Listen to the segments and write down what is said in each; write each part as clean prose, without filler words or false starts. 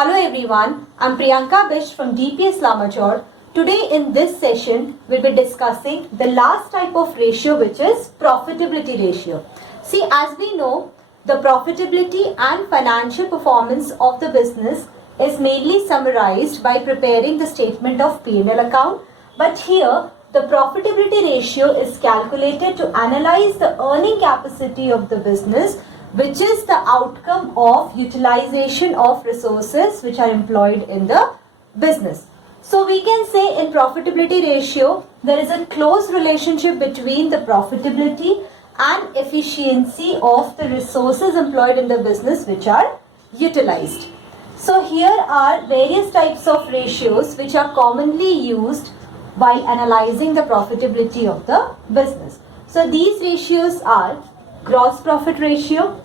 Hello everyone, I'm Priyanka Bish from DPS Lamachor. Today in this session, we'll be discussing the last type of ratio, which is profitability ratio. See, as we know, the profitability and financial performance of the business is mainly summarized by preparing the statement of P&L account. But here, the profitability ratio is calculated to analyze the earning capacity of the business, which is the outcome of utilization of resources which are employed in the business. So we can say in profitability ratio, there is a close relationship between the profitability and efficiency of the resources employed in the business which are utilized. So here are various types of ratios which are commonly used by analyzing the profitability of the business. So these ratios are gross profit ratio,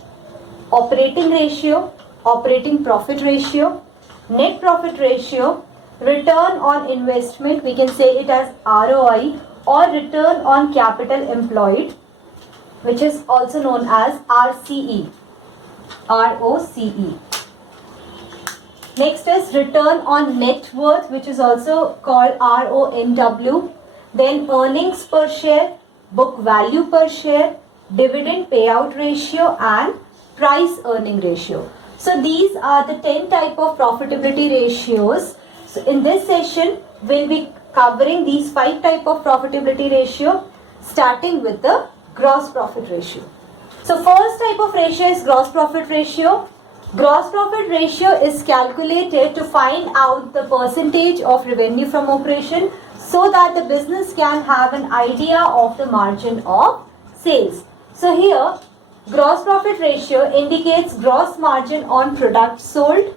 operating ratio, operating profit ratio, net profit ratio, return on investment, we can say it as ROI, or return on capital employed, which is also known as ROCE. Next is return on net worth, which is also called RONW. Then earnings per share, book value per share, dividend payout ratio, and price earning ratio. So these are the 10 type of profitability ratios. So in this session, we'll be covering these 5 type of profitability ratio, starting with the gross profit ratio. So first type of ratio is gross profit ratio. Gross profit ratio is calculated to find out the percentage of revenue from operation so that the business can have an idea of the margin of sales. So here, gross profit ratio indicates gross margin on products sold.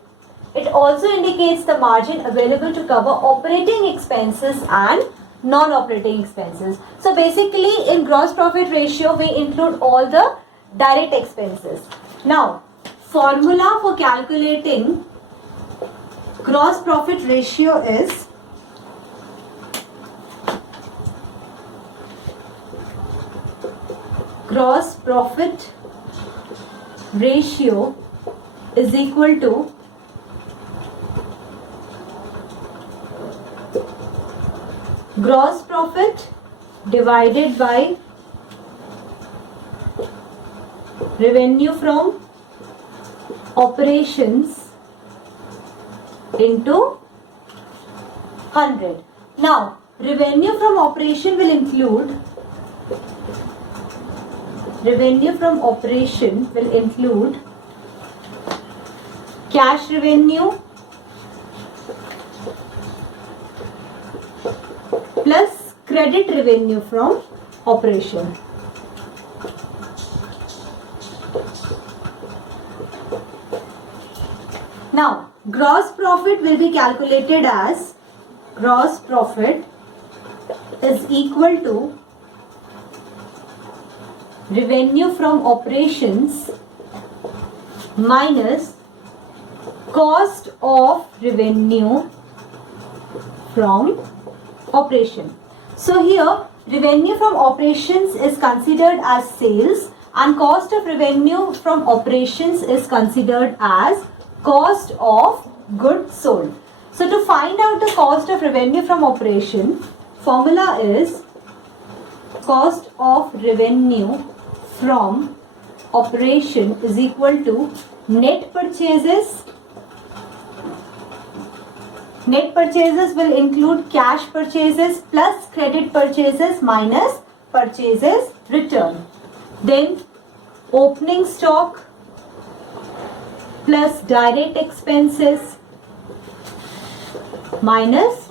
It also indicates the margin available to cover operating expenses and non-operating expenses. So basically in gross profit ratio, we include all the direct expenses. Now, formula for calculating gross profit ratio is gross profit ratio is equal to gross profit divided by revenue from operations into 100. Now, revenue from operation will include cash revenue plus credit revenue from operation. Now, gross profit will be calculated as gross profit is equal to revenue from operations minus cost of revenue from operation. So here, revenue from operations is considered as sales and cost of revenue from operations is considered as cost of goods sold. So to find out the cost of revenue from operation, formula is cost of revenue from operation is equal to net purchases. Net purchases will include cash purchases plus credit purchases minus purchases return. Then opening stock plus direct expenses minus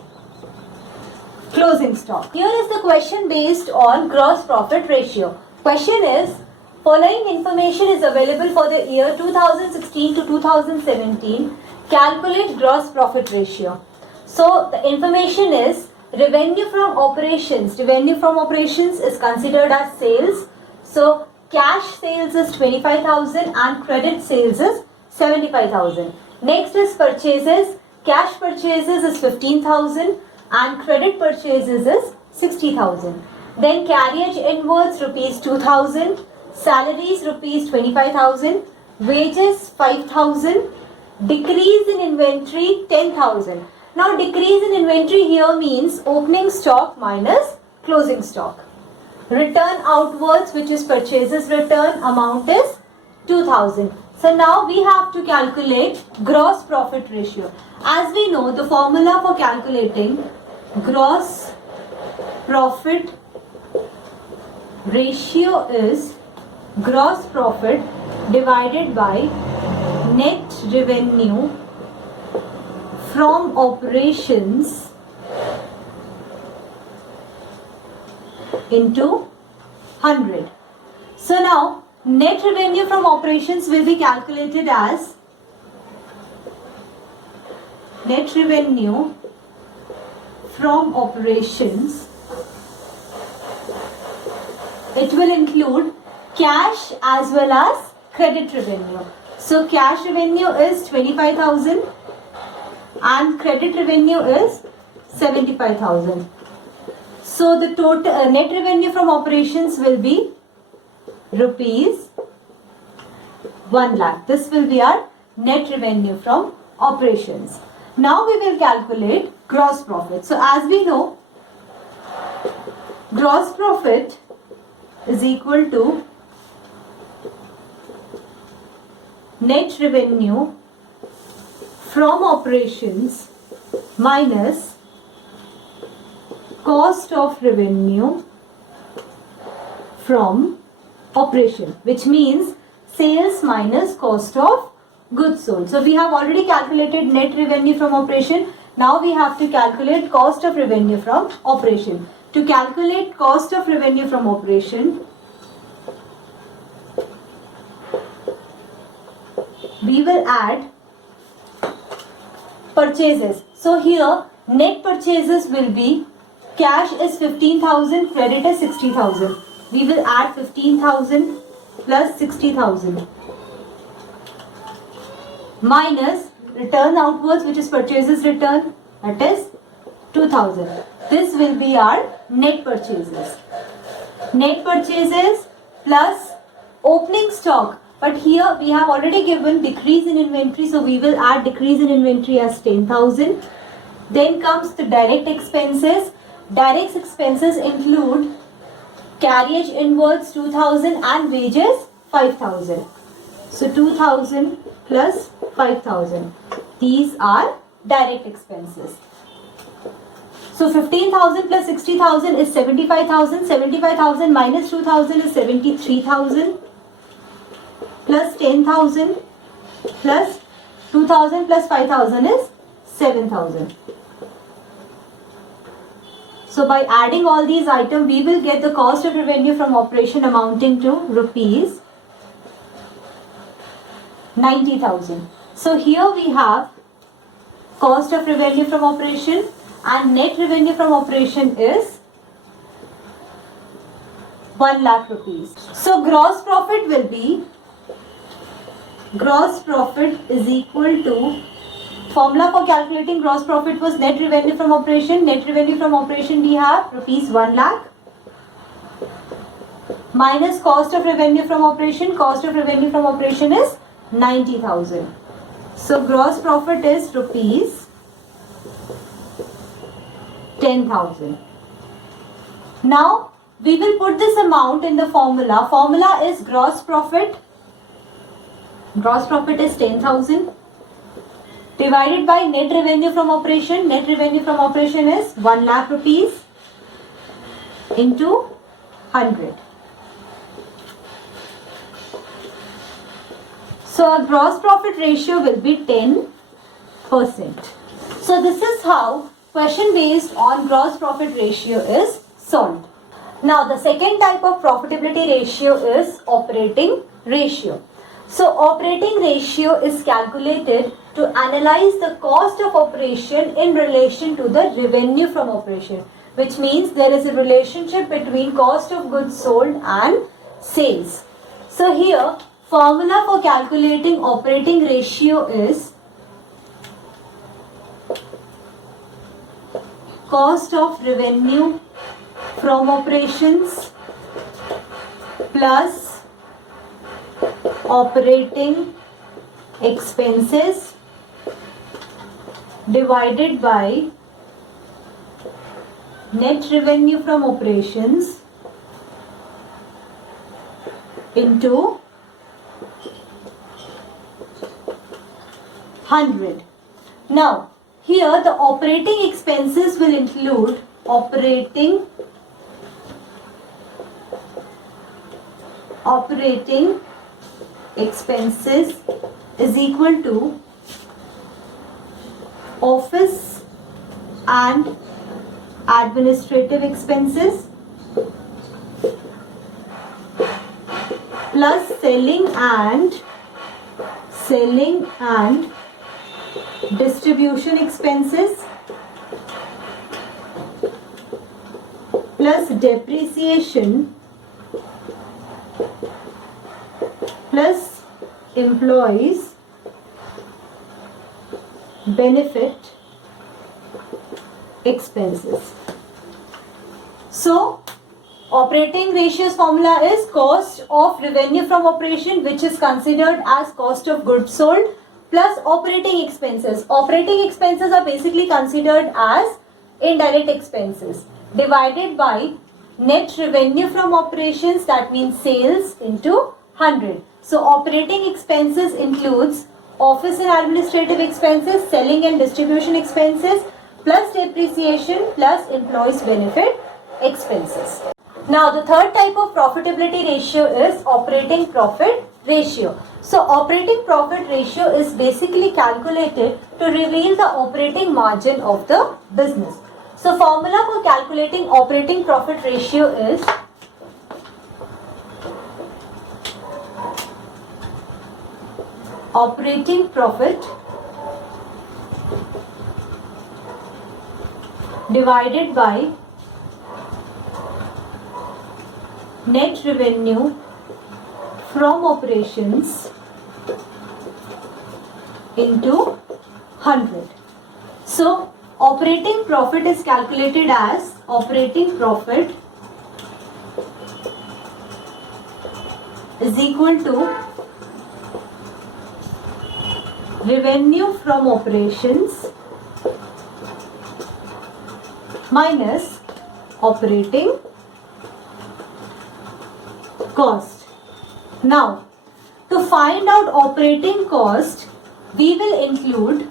closing stock. Here is the question based on gross profit ratio. Question is, following information is available for the year 2016 to 2017. Calculate gross profit ratio. So the information is revenue from operations. Revenue from operations is considered as sales. So cash sales is 25,000 and credit sales is 75,000. Next is purchases. Cash purchases is 15,000 and credit purchases is 60,000. Then carriage inwards rupees 2,000. Salaries rupees 25,000. Wages 5,000. Decrease in inventory 10,000. Now decrease in inventory here means opening stock minus closing stock. Return outwards, which is purchases return, amount is 2,000. So now we have to calculate gross profit ratio. As we know, the formula for calculating gross profit ratio is gross profit divided by net revenue from operations into 100. So now net revenue from operations will be calculated as net revenue from operations. It will include cash as well as credit revenue. So cash revenue is 25,000 and credit revenue is 75,000. So the total net revenue from operations will be rupees 1 lakh. This will be our net revenue from operations. Now we will calculate gross profit. So as we know, gross profit is equal to net revenue from operations minus cost of revenue from operation, which means sales minus cost of goods sold. So we have already calculated net revenue from operation. Now we have to calculate cost of revenue from operation. To calculate cost of revenue from operation, we will add purchases. So here net purchases will be cash is 15,000, credit is 60,000. We will add 15,000 plus 60,000 minus return outwards, which is purchases return, that is 2,000. This will be our net purchases. Net purchases plus opening stock. But here we have already given decrease in inventory, so we will add decrease in inventory as 10,000. Then comes the direct expenses. Direct expenses include carriage inwards 2,000 and wages 5,000. So 2,000 plus 5,000. These are direct expenses. So 15,000 plus 60,000 is 75,000. 75,000 minus 2,000 is 73,000. Plus 10,000 plus 2,000 plus 5,000 is 7,000. So by adding all these items, we will get the cost of revenue from operation amounting to rupees 90,000. So here we have cost of revenue from operation and net revenue from operation is 1 lakh rupees. So gross profit will be, gross profit is equal to, formula for calculating gross profit was net revenue from operation. Net revenue from operation we have rupees 1 lakh minus cost of revenue from operation. Cost of revenue from operation is 90,000. So gross profit is rupees 10,000. Now we will put this amount in the formula. Formula is gross profit. Gross profit is 10,000 divided by net revenue from operation. Net revenue from operation is 1 lakh rupees into 100. So our gross profit ratio will be 10%. So this is how question based on gross profit ratio is solved. Now the second type of profitability ratio is operating ratio. So operating ratio is calculated to analyze the cost of operation in relation to the revenue from operation, which means there is a relationship between cost of goods sold and sales. So here formula for calculating operating ratio is cost of revenue from operations plus operating expenses divided by net revenue from operations into 100. Now, here the operating expenses will include operating expenses is equal to office and administrative expenses plus selling and distribution expenses plus depreciation plus employees benefit expenses. So, operating ratios formula is cost of revenue from operation, which is considered as cost of goods sold, plus operating expenses. Operating expenses are basically considered as indirect expenses, divided by net revenue from operations, that means sales, into 100. So operating expenses includes office and administrative expenses, selling and distribution expenses, plus depreciation, plus employees benefit expenses. Now the third type of profitability ratio is operating profit ratio. So operating profit ratio is basically calculated to reveal the operating margin of the business. So formula for calculating operating profit ratio is operating profit divided by net revenue from operations into 100. So operating profit is calculated as operating profit is equal to revenue from operations minus operating cost. Now, to find out operating cost, we will include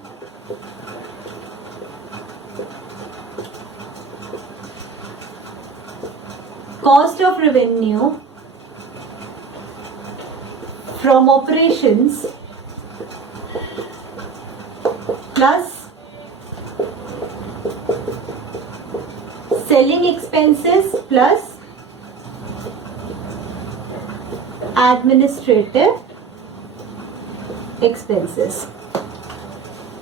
cost of revenue from operations plus selling expenses plus administrative expenses.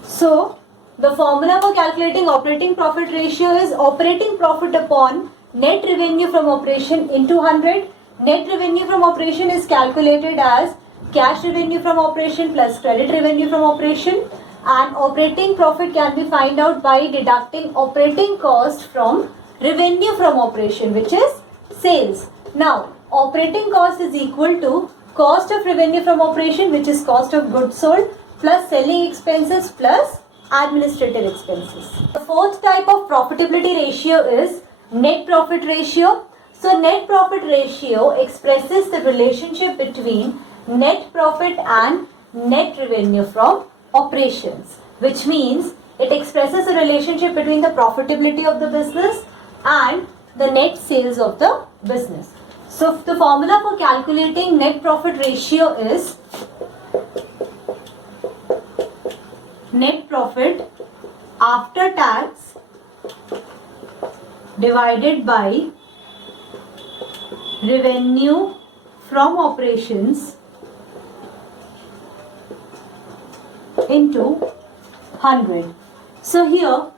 So, the formula for calculating operating profit ratio is operating profit upon net revenue from operation into 100. Net revenue from operation is calculated as cash revenue from operation plus credit revenue from operation, and operating profit can be found out by deducting operating cost from revenue from operation, which is sales. Now, operating cost is equal to cost of revenue from operation, which is cost of goods sold, plus selling expenses plus administrative expenses. The fourth type of profitability ratio is net profit ratio. So net profit ratio expresses the relationship between net profit and net revenue from operations, which means it expresses the relationship between the profitability of the business and the net sales of the business. So the formula for calculating net profit ratio is net profit after tax divided by revenue from operations into 100. So here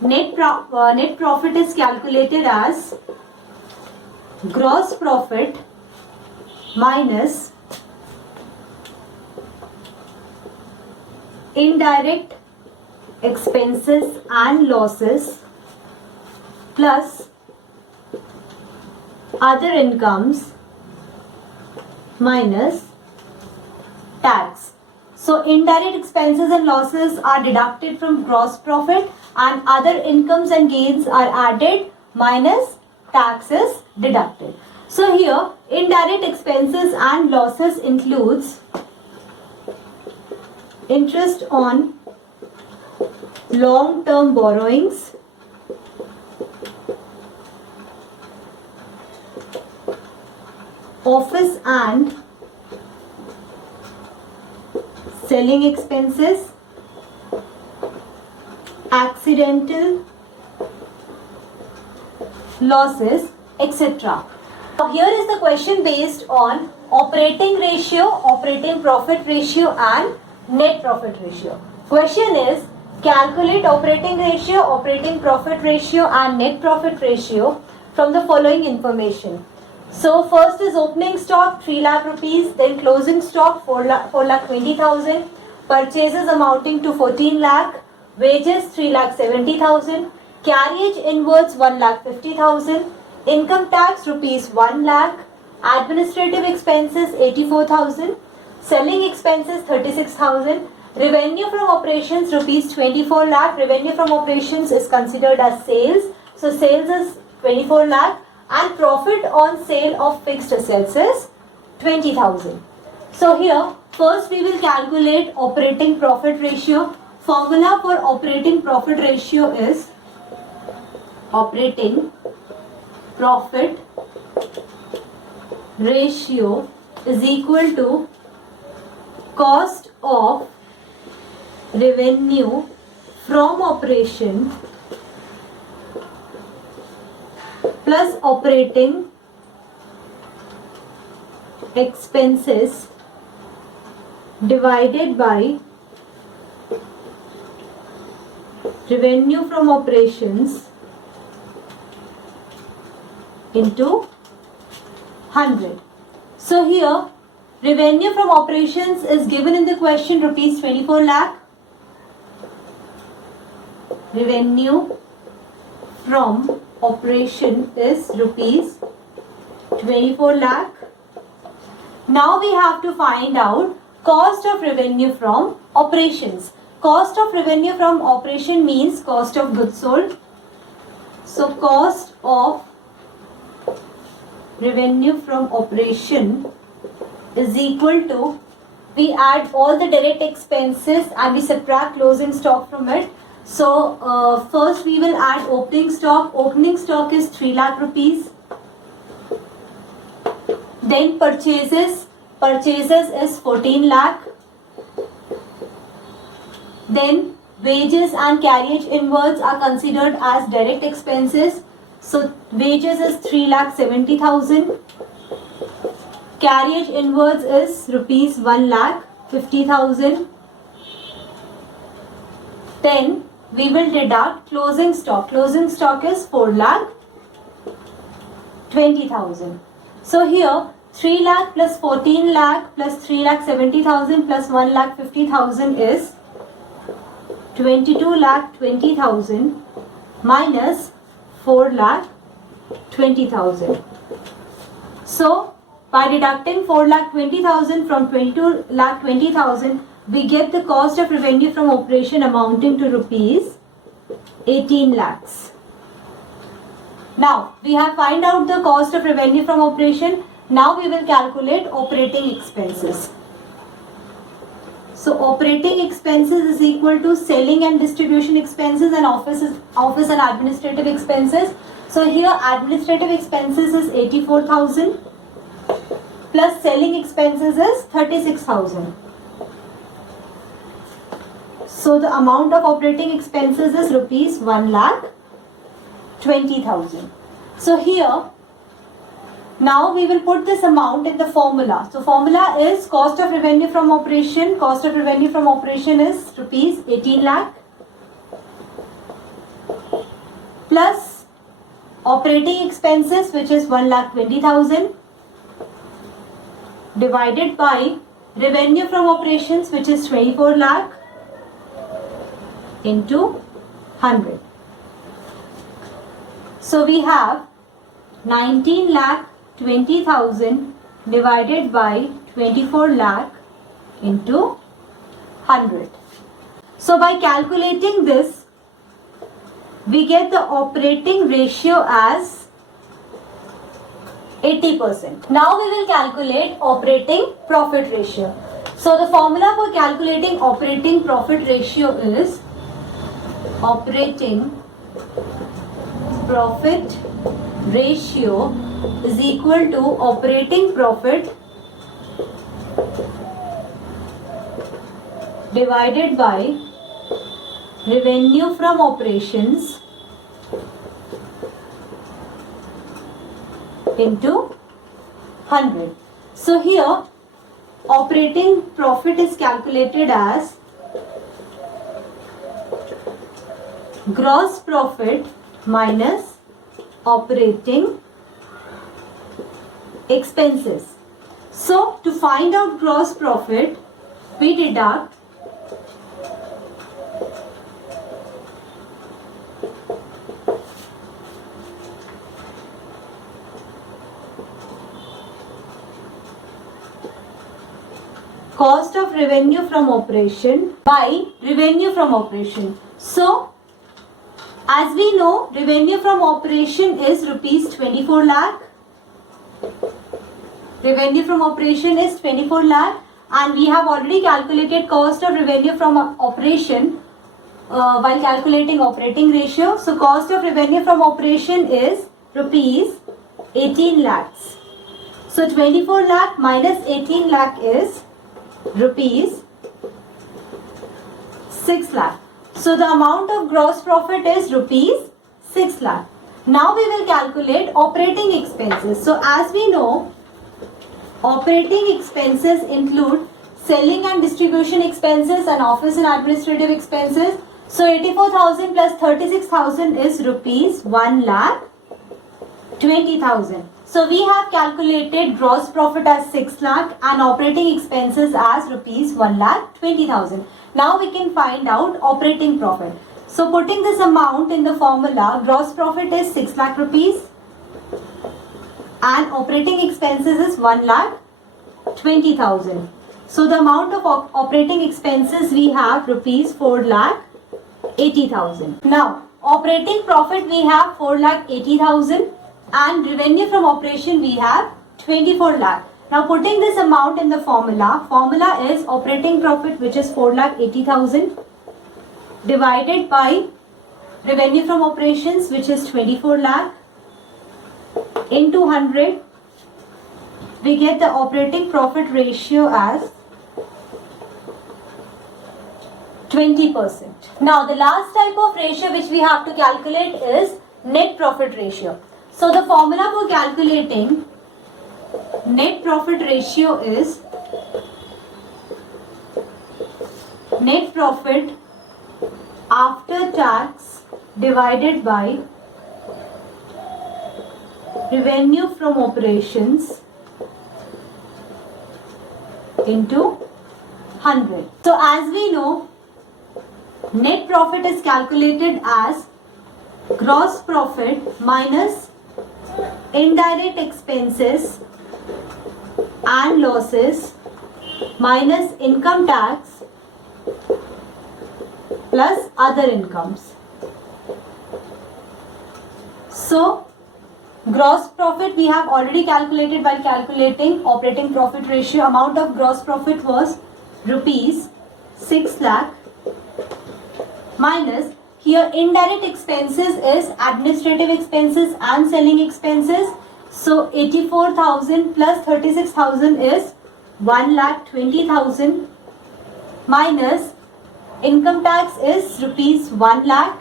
net profit is calculated as gross profit minus indirect expenses and losses plus other incomes minus tax. So indirect expenses and losses are deducted from gross profit and other incomes and gains are added minus taxes deducted. So here indirect expenses and losses includes interest on long-term borrowings, office and selling expenses, accidental losses, etc. Now here is the question based on operating ratio, operating profit ratio and net profit ratio. Question is calculate operating ratio, operating profit ratio and net profit ratio from the following information. So first is opening stock 3 lakh rupees, then closing stock 4 lakh 20,000, purchases amounting to 14 lakh, wages 3 lakh 70,000, carriage inwards 1 lakh 50,000, income tax rupees 1 lakh, administrative expenses 84,000, selling expenses 36,000, revenue from operations rupees 24 lakh. Revenue from operations is considered as sales, so sales is 24 lakh. And profit on sale of fixed assets is 20,000. So here first we will calculate operating profit ratio. Formula for operating profit ratio is operating profit ratio is equal to cost of revenue from operation plus operating expenses divided by revenue from operations into 100. So here revenue from operations is given in the question rupees 24 lakh. Revenue from operation is rupees 24 lakh. Now we have to find out cost of revenue from operations. Cost of revenue from operation means cost of goods sold. So cost of revenue from operation is equal to, we add all the direct expenses and we subtract closing stock from it. So first we will add opening stock. Opening stock is 3 lakh rupees. Then purchases is 14 lakh. Then wages and carriage inwards are considered as direct expenses. So wages is 3 lakh 70,000. Carriage inwards is rupees 1 lakh 50,000. Then we will deduct closing stock. Closing stock is 4 lakh 20,000. So here 3 lakh plus 14 lakh plus 3 lakh 70,000 plus 1 lakh 50,000 is 22 lakh 20,000 minus 4 lakh 20,000. So by deducting 4 lakh 20,000 from 22 lakh 20,000, we get the cost of revenue from operation amounting to rupees 18 lakhs. Now we have find out the cost of revenue from operation. Now we will calculate operating expenses. So operating expenses is equal to selling and distribution expenses and office and administrative expenses. So here administrative expenses is 84,000 plus selling expenses is 36,000. So the amount of operating expenses is rupees 1 lakh 20,000. So here now we will put this amount in the formula. So formula is cost of revenue from operation. Cost of revenue from operation is rupees 18 lakh plus operating expenses, which is 1 lakh 20,000, divided by revenue from operations, which is 24 lakh into 100. So we have 19 lakh 20,000 divided by 24 lakh into 100. So by calculating this, we get the operating ratio as 80%. Now we will calculate operating profit ratio. So the formula for calculating operating profit ratio is operating profit ratio is equal to operating profit divided by revenue from operations into 100. So here operating profit is calculated as gross profit minus operating expenses. So to find out gross profit, we deduct cost of revenue from operation by revenue from operation. So as we know, revenue from operation is rupees 24 lakh. Revenue from operation is 24 lakh, and we have already calculated cost of revenue from operation while calculating operating ratio. So cost of revenue from operation is rupees 18 lakhs. So 24 lakh minus 18 lakh is rupees 6 lakh. So the amount of gross profit is rupees 6 lakh. Now we will calculate operating expenses. So as we know, operating expenses include selling and distribution expenses and office and administrative expenses. So 84,000 plus 36,000 is rupees 1,20,000. So we have calculated gross profit as 6 lakh and operating expenses as rupees 1,20,000. Now we can find out operating profit. So putting this amount in the formula, gross profit is 6 lakh rupees and operating expenses is 1,20,000. So the amount of operating expenses we have rupees 4,80,000. Now operating profit we have 4,80,000 and revenue from operation we have 24 lakh. Now putting this amount in the formula is operating profit, which is 4,80,000, divided by revenue from operations, which is 24 lakh, into 100. We get the operating profit ratio as 20%. Now the last type of ratio which we have to calculate is net profit ratio. So the formula for calculating net profit ratio is net profit after tax divided by revenue from operations into 100. So as we know, net profit is calculated as gross profit minus indirect expenses and losses minus income tax plus other incomes. So gross profit we have already calculated while calculating operating profit ratio. Amount of gross profit was rupees 6 lakh minus, here indirect expenses is administrative expenses and selling expenses. So 84,000 plus 36,000 is 1,20,000 minus income tax is rupees 1 lakh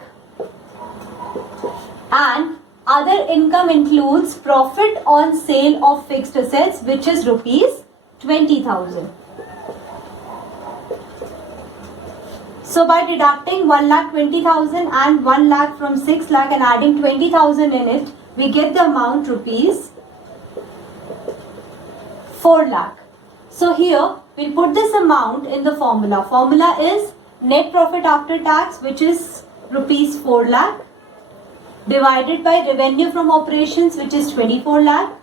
and other income includes profit on sale of fixed assets, which is rupees 20,000. So by deducting 1,20,000 and 1 lakh from 6 lakh and adding 20,000 in it, we get the amount rupees 4 lakh. So here we'll put this amount in the formula. Formula is net profit after tax, which is rupees 4 lakh, divided by revenue from operations, which is 24 lakh,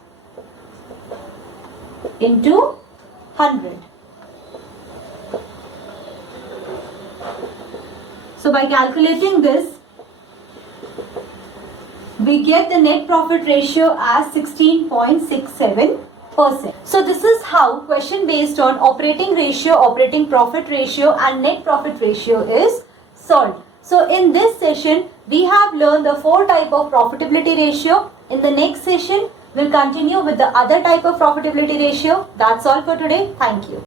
into 100. So by calculating this, we get the net profit ratio as 16.67%. So this is how question based on operating ratio, operating profit ratio and net profit ratio is solved. So in this session, we have learned the 4 type of profitability ratio. In the next session, we'll continue with the other type of profitability ratio. That's all for today. Thank you.